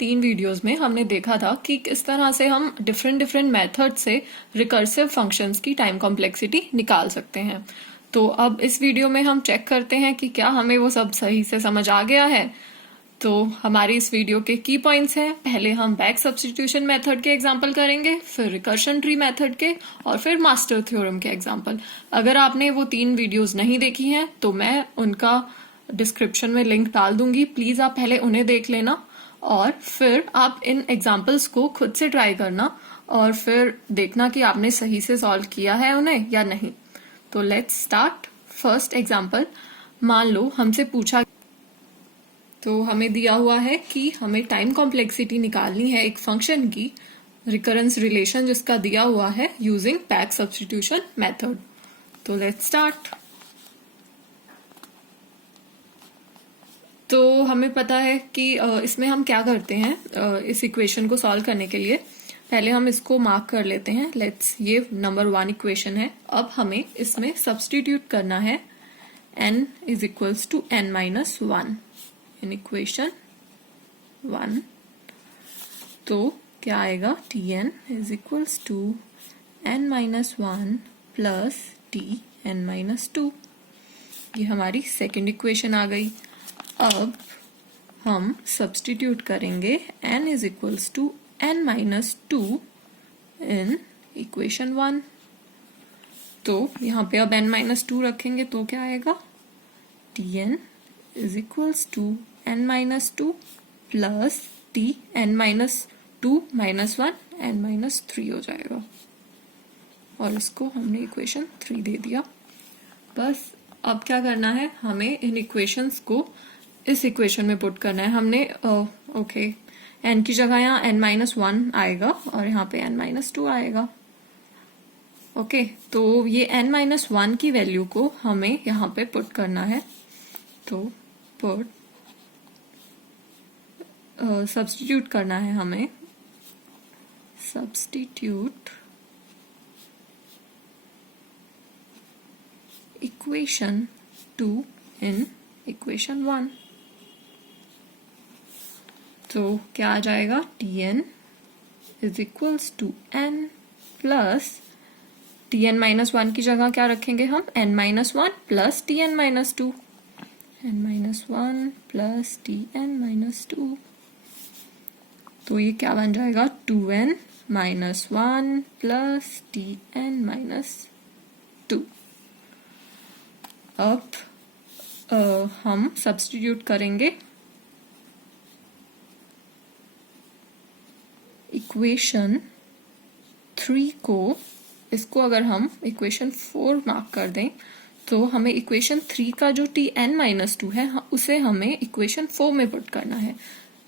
3 videos में हमने देखा था कि किस तरह से हम डिफरेंट मेथड से रिकर्सिव फंक्शंस की टाइम कॉम्प्लेक्सिटी निकाल सकते हैं। तो अब इस वीडियो में हम चेक करते हैं कि क्या हमें वो सब सही से समझ आ गया है। तो हमारी इस वीडियो के की पॉइंट्स हैं, पहले हम बैक सब्स्टिट्यूशन मेथड के एग्जांपल करेंगे, फिर रिकर्शन ट्री मेथड के, और फिर मास्टर थ्योरम के एग्जांपल। अगर आपने वो 3 वीडियोस नहीं देखी हैं तो मैं उनका डिस्क्रिप्शन में लिंक डाल दूंगी, प्लीज आप पहले उन्हें देख लेना और फिर आप इन एग्जाम्पल्स को खुद से ट्राई करना और फिर देखना कि आपने सही से सॉल्व किया है उन्हें या नहीं। तो लेट्स स्टार्ट। फर्स्ट एग्जाम्पल, मान लो हमसे पूछा, तो हमें दिया हुआ है कि हमें टाइम कॉम्प्लेक्सिटी निकालनी है एक फंक्शन की, रिकरेंस रिलेशन जिसका दिया हुआ है यूजिंग बैक सब्स्टिट्यूशन मेथड। तो लेट्स स्टार्ट। तो हमें पता है कि इसमें हम क्या करते हैं, इस इक्वेशन को सॉल्व करने के लिए पहले हम इसको मार्क कर लेते हैं। लेट्स, ये नंबर 1 इक्वेशन है। अब हमें इसमें सब्स्टिट्यूट करना है n is equals to n-1 in equation 1। तो क्या आएगा, tn is equals to n-1 plus tn-2। ये हमारी सेकेंड इक्वेशन आ गई। अब हम सब्स्टिट्यूट करेंगे n is equals to n-2 in equation 1। तो यहाँ पे अब n-2 रखेंगे तो क्या आएगा, tn is equals to n-2 plus tn-2 -1 n-3 हो जाएगा। और इसको हमने इक्वेशन 3 दे दिया। बस अब क्या करना है, हमें इन इक्वेशंस को इस इक्वेशन में पुट करना है। हमने ओके, n की जगह यहाँ n-1 आएगा और यहाँ पे n-2 आएगा। ओके, तो ये n-1 की वैल्यू को हमें यहाँ पे पुट करना है। तो पुट सब्स्टिट्यूट करना है हमें, सब्स्टिट्यूट इक्वेशन 2 इन इक्वेशन 1। तो क्या आ जाएगा, tn is equals to n plus tn-1 की जगह क्या रखेंगे हम, n-1 plus tn-2, n-1 plus tn-2। तो ये क्या बन जाएगा, 2n-1 प्लस tn-2। अब हम सब्स्टिट्यूट करेंगे इक्वेशन 3 को, इसको अगर हम इक्वेशन 4 मार्क कर दें तो हमें इक्वेशन 3 का जो tn-2 है उसे हमें इक्वेशन 4 में पुट करना है।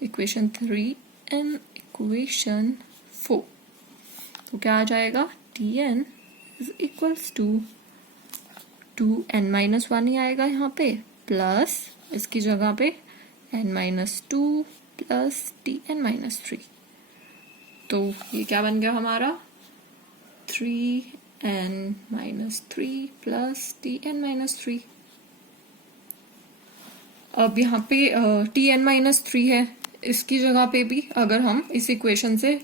Equation 3 in equation 4। तो क्या आ जाएगा, tn is equals to 2n-1 ही आएगा यहाँ पे, प्लस इसकी जगह पे n-2 प्लस tn-3। तो ये क्या बन गया हमारा, 3n-3 प्लस tn-3। अब यहाँ पे tn-3 है, इसकी जगह पे भी अगर हम इस इक्वेशन से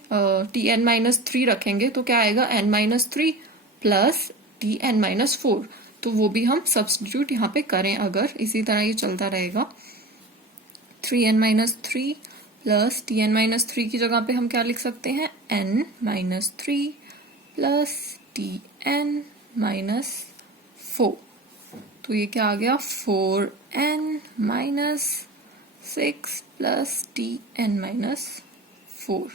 tn-3 रखेंगे तो क्या आएगा, n-3 प्लस tn-4। तो वो भी हम सब्स्टिट्यूट यहाँ पे करें, अगर इसी तरह ये चलता रहेगा, 3n-3 प्लस tn-3 की जगह पे हम क्या लिख सकते हैं, n-3 प्लस tn-4। तो ये क्या आ गया, 4n-6 प्लस tn-4।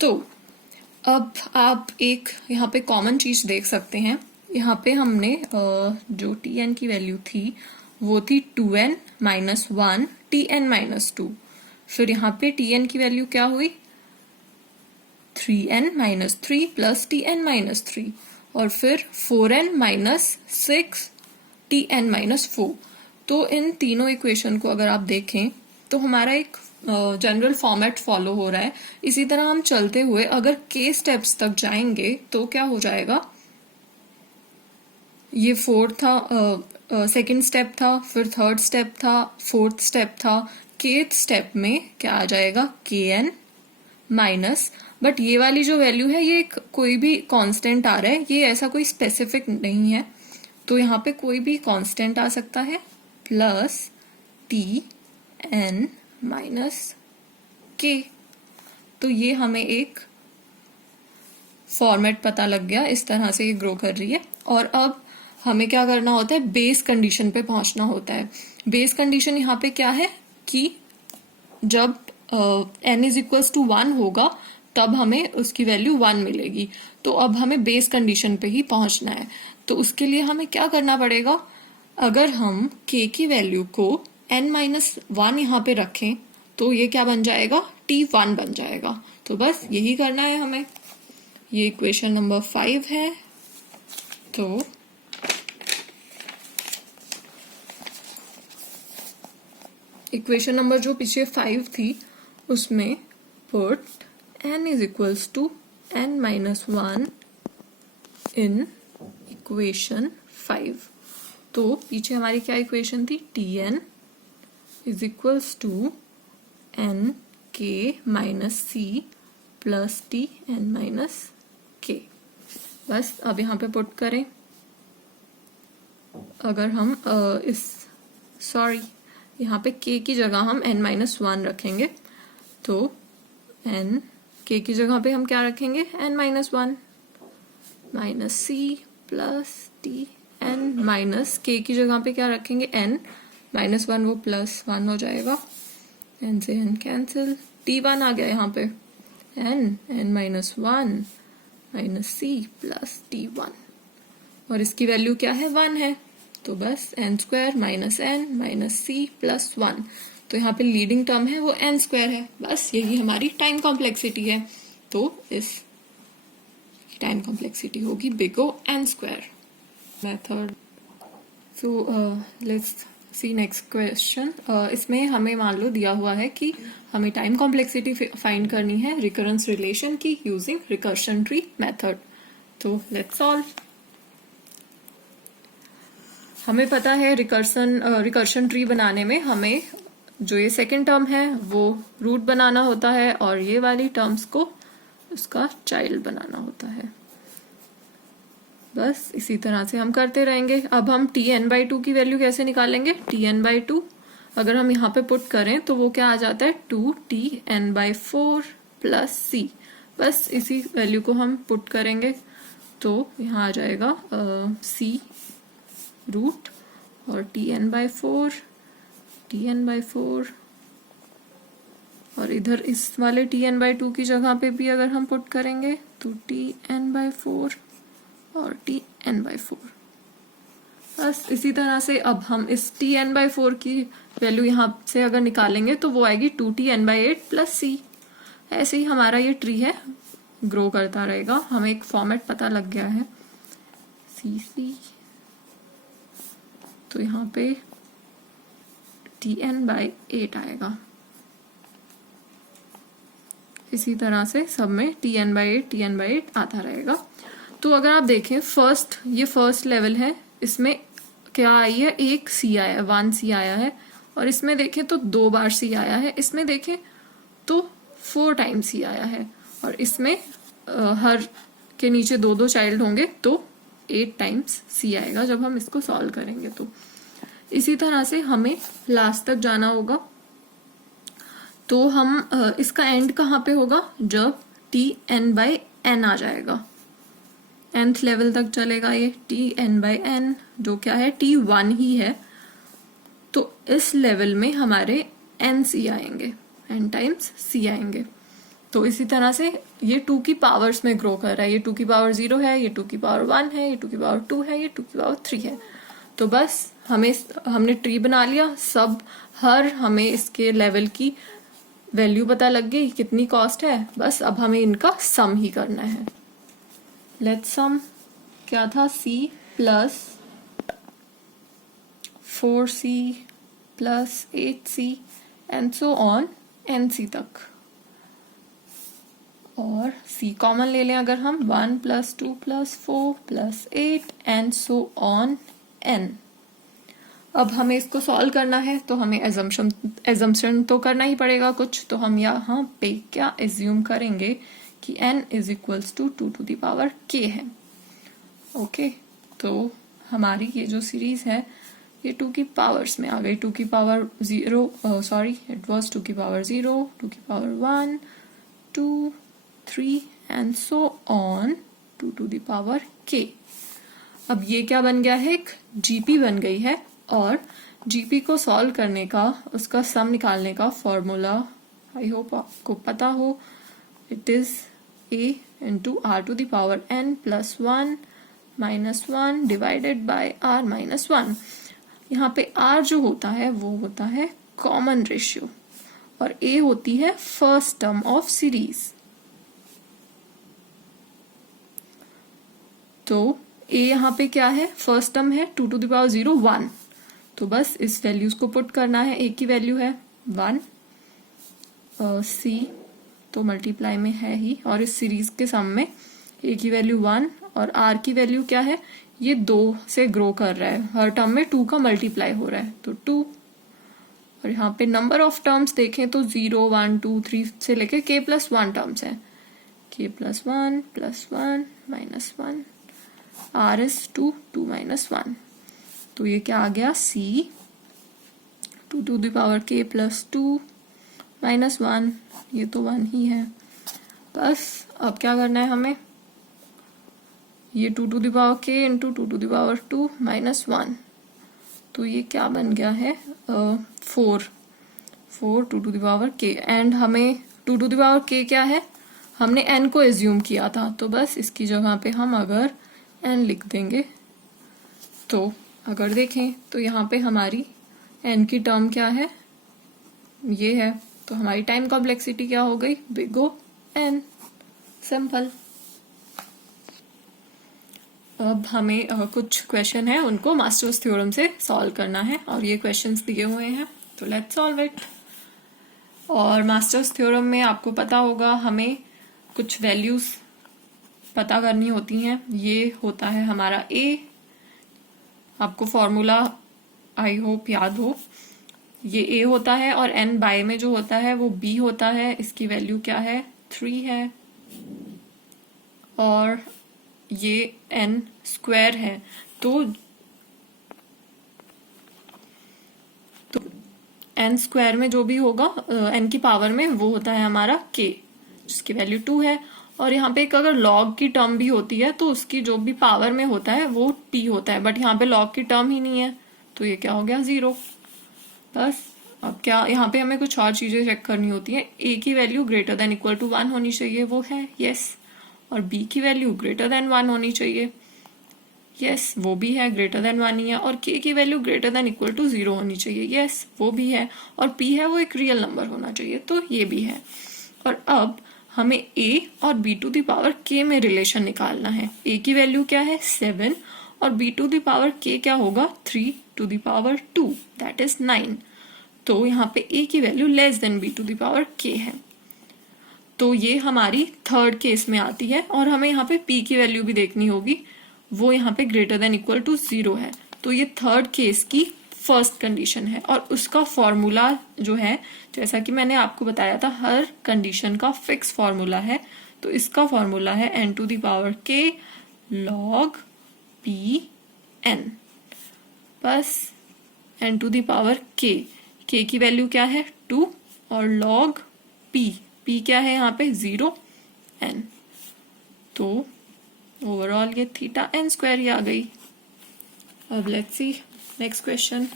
तो अब आप एक यहाँ पे कॉमन चीज देख सकते हैं। यहाँ पे हमने जो tn की वैल्यू थी वो थी 2n-1 tn-2। फिर यहाँ पे tn की वैल्यू क्या हुई, 3n-3 प्लस tn-3, और फिर 4n-6 tn-4। तो इन तीनों इक्वेशन को अगर आप देखें तो हमारा एक जनरल फॉर्मेट फॉलो हो रहा है। इसी तरह हम चलते हुए अगर k स्टेप्स तक जाएंगे तो क्या हो जाएगा, ये 4 था, सेकंड स्टेप था, फिर थर्ड स्टेप था, फोर्थ स्टेप था, केथ स्टेप में क्या आ जाएगा, के एन माइनस, बट ये वाली जो वैल्यू है ये कोई भी कांस्टेंट आ रहा है, ये ऐसा कोई स्पेसिफिक नहीं है, तो यहाँ पे कोई भी कांस्टेंट आ सकता है, प्लस टी एन माइनस के। तो ये हमें एक फॉर्मेट पता लग गया, इस तरह से ये ग्रो कर रही है। और अब हमें क्या करना होता है, बेस कंडीशन पे पहुंचना होता है। बेस कंडीशन यहाँ पे क्या है कि जब n इज इक्वल्स टू 1 होगा तब हमें उसकी वैल्यू 1 मिलेगी। तो अब हमें बेस कंडीशन पे ही पहुंचना है। तो उसके लिए हमें क्या करना पड़ेगा, अगर हम k की वैल्यू को n-1 यहाँ पे रखें तो ये क्या बन जाएगा, t1 बन जाएगा। तो बस यही करना है हमें। ये इक्वेशन नंबर 5 है। तो इक्वेशन नंबर जो पीछे 5 थी उसमें put n is equals to n-1 in equation 5। तो पीछे हमारी क्या इक्वेशन थी, tn is equals to n k minus c plus T N minus K. बस अब यहाँ पे पुट करें। अगर हम यहाँ पे k की जगह हम n-1 रखेंगे, तो k की जगह पे हम क्या रखेंगे, n-1 minus C plus T N minus K की जगह पे क्या रखेंगे, n-1, वो प्लस 1 हो जाएगा, n से n कैंसिल, t1 आ गया यहाँ पे, n-1 minus C plus t1, और इसकी वैल्यू क्या है, 1 है। तो बस n² minus n minus C plus 1। तो यहाँ पे लीडिंग टर्म है वो n² है। बस यही हमारी टाइम कॉम्प्लेक्सिटी है। तो इस टाइम कॉम्प्लेक्सिटी होगी big O n² method. So let's see next question. इसमें हमें मान लो दिया हुआ है कि हमें टाइम कॉम्प्लेक्सिटी फाइंड करनी है रिकरेंस रिलेशन की यूजिंग रिकर्शन ट्री मेथड। तो लेट्स सॉल्व। हमें पता है रिकर्शन ट्री बनाने में हमें जो ये सेकंड टर्म है वो रूट बनाना होता है और ये वाली टर्म्स को उसका चाइल्ड बनाना होता है। बस इसी तरह से हम करते रहेंगे। अब हम tn/2 की वैल्यू कैसे निकालेंगे, tn/2 अगर हम यहाँ पे पुट करें तो वो क्या आ जाता है, 2tn/4 प्लस c। बस इसी वैल्यू को हम पुट करेंगे तो यहाँ आ जाएगा c रूट और tn/4 और इधर इस वाले tn/2 की जगह पे भी अगर हम पुट करेंगे तो tn/4 और tn/4। बस इसी तरह से अब हम इस tn/4 की वैल्यू यहाँ से अगर निकालेंगे तो वो आएगी 2tn/8 प्लस c। ऐसे ही हमारा ये ट्री है, ग्रो करता रहेगा। हमें एक फॉर्मेट पता लग गया है cc, तो यहाँ पे tn/8 आएगा। इसी तरह से सब में tn/8 आता रहेगा। तो अगर आप देखें ये फर्स्ट लेवल है, इसमें क्या आई है, एक c आया है, 1c आया है, और इसमें देखें तो 2 बार c आया है, इसमें देखें तो 4 टाइम्स c आया है, और इसमें हर के नीचे 2-2 चाइल्ड होंगे तो 8 टाइम्स c आएगा जब हम इसको सॉल्व करेंगे। तो इसी तरह से हमें लास्ट तक जाना होगा। तो हम इसका एंड कहाँ पे होगा, जब tn/n आ जाएगा, nth लेवल तक चलेगा ये tn/n, जो क्या है t1 ही है। तो इस लेवल में हमारे nc आएंगे, n टाइम्स c आएंगे। तो इसी तरह से ये 2 की पावर्स में ग्रो कर रहा है। ये 2 की पावर 0 है, ये 2 की पावर 1 है, ये 2 की पावर 2 है, ये 2 की पावर 3 है। तो बस हमने ट्री बना लिया सब, हमें इसके लेवल की वैल्यू पता लग गई कितनी कॉस्ट है। बस अब हमें इनका सम ही करना है। लेट्स सम क्या था, c plus 4c plus 8c and so on nc तक, और c कॉमन ले लें अगर हम, 1 + 2 + 4 + 8 एंड सो ऑन n। अब हमें इसको सॉल्व करना है तो हमें एजम्पशन तो करना ही पड़ेगा कुछ, तो हम यहाँ पे क्या एज्यूम करेंगे कि n is equals to 2k है। ओके, तो हमारी ये जो सीरीज है ये 2 की पावर्स में आ गई, 2 की पावर 0, सॉरी इट वाज 2 की पावर 0, 2 की power 1, 2, 3 and so on to the power k। अब ये क्या बन गया है, एक जीपी बन गई है, और जीपी को सॉल्व करने का, उसका सम निकालने का फॉर्मूला आई होप आपको पता हो, it is a into R to the power n plus 1 minus 1 divided by r minus 1। यहाँ पे r जो होता है वो होता है कॉमन रेशियो, और a होती है फर्स्ट टर्म ऑफ सीरीज। तो a यहाँ पे क्या है, फर्स्ट टर्म है 2 टू द पावर 0 1, तो बस इस वैल्यूज को पुट करना है। a की वैल्यू है 1, c तो मल्टीप्लाई में है ही, और इस सीरीज के सम में a की वैल्यू 1 और r की वैल्यू क्या है, ये 2 से ग्रो कर रहा है, हर टर्म में 2 का मल्टीप्लाई हो रहा है तो 2। और यहाँ पे नंबर ऑफ टर्म्स देखें तो 0 1 2 3 से लेके k प्लस 1 टर्म्स है, k plus 1 minus 1, r is 2 2 minus 1, तो ये क्या आ गया, c 2 to the power k plus 2 minus 1, ये तो 1 ही है। बस अब क्या करना है हमें, ये 2 to the power k into 2 to the power 2 minus 1, तो ये क्या बन गया है 4 2 to the power k, and हमें 2 टू द पावर k क्या है, हमने n को एज्यूम किया था, तो बस इसकी जगह पे हम अगर n लिख देंगे, तो अगर देखें तो यहाँ पे हमारी n की टर्म क्या है, ये है, तो हमारी टाइम कॉम्प्लेक्सिटी क्या हो गई, बिग O n, सिंपल। अब हमें कुछ क्वेश्चन है उनको मास्टर्स थ्योरम से सॉल्व करना है, और ये क्वेश्चंस दिए हुए हैं, तो लेट्स सॉल्व इट। और मास्टर्स थ्योरम में आपको पता होगा हमें कुछ वैल्यूज पता करनी होती हैं। ये होता है हमारा a, आपको फॉर्मूला आई होप याद हो, ये a होता है, और n बाय में जो होता है वो b होता है, इसकी वैल्यू क्या है 3 है, और ये n स्क्वायर है, तो n स्क्वायर में जो भी होगा n की पावर में वो होता है हमारा k, जिसकी वैल्यू 2 है, और यहाँ पे एक अगर log की टर्म भी होती है तो उसकी जो भी पावर में होता है वो t होता है, बट यहाँ पे log की टर्म ही नहीं है, तो ये क्या हो गया 0। बस अब क्या, यहाँ पे हमें कुछ और चीजें चेक करनी होती है, a की value greater than equal to 1 होनी चाहिए, वो है यस, और b की वैल्यू ग्रेटर देन 1 होनी चाहिए, यस वो भी है, ग्रेटर देन 1 ही है, और k की value greater than equal to 0 होनी चाहिए, यस वो भी है, और p है वो एक रियल नंबर होना चाहिए, तो ये भी है। और अब हमें a और b to the power k में रिलेशन निकालना है। a की वैल्यू क्या है 7, और b to the power k क्या होगा 3 to the power 2 that is 9, तो यहाँ पे a की value less than b to the power k है, तो ये हमारी थर्ड केस में आती है, और हमें यहाँ पे p की वैल्यू भी देखनी होगी, वो यहाँ पे ग्रेटर देन इक्वल टू 0 है, तो ये थर्ड केस की फर्स्ट कंडीशन है, और उसका फॉर्मूला जो है, जैसा कि मैंने आपको बताया था, हर कंडीशन का फिक्स फॉर्मूला है, तो इसका फॉर्मूला है n to the power k log p n, बस n to the power k की वैल्यू क्या है 2, और log p क्या है यहाँ पे 0 n, तो ओवरऑल ये थीटा n स्क्वायर ही आ गई। अब लेट्स सी नेक्स्ट क्वेश्चन।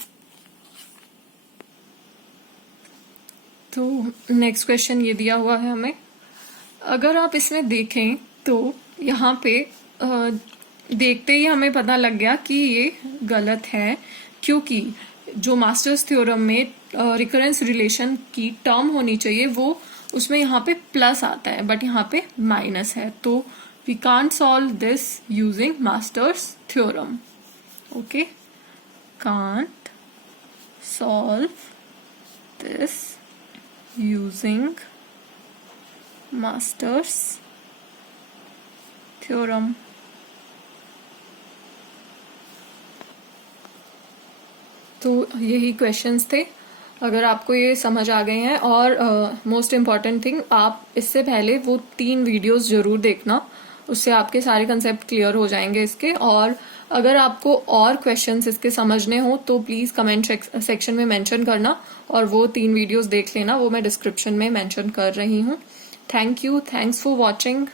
तो नेक्स्ट क्वेश्चन ये दिया हुआ है हमें, अगर आप इसमें देखें तो यहाँ पे देखते ही हमें पता लग गया कि ये गलत है, क्योंकि जो मास्टर्स थ्योरम में रिकरेंस रिलेशन की टर्म होनी चाहिए वो उसमें यहाँ पे प्लस आता है, बट यहाँ पे माइनस है, तो we can't solve this using master's theorem. Okay, can't solve this using master's theorem. तो यही क्वेश्चंस थे। अगर आपको ये समझ आ गए हैं, और मोस्ट इम्पॉर्टेंट थिंग, आप इससे पहले वो 3 वीडियोस जरूर देखना, उससे आपके सारे कंसेप्ट क्लियर हो जाएंगे इसके। और अगर आपको और क्वेश्चंस इसके समझने हो तो प्लीज़ कमेंट सेक्शन में मेंशन करना, और वो 3 वीडियोस देख लेना, वो मैं डिस्क्रिप्शन में मेंशन कर रही हूँ। Thank you, thanks for watching.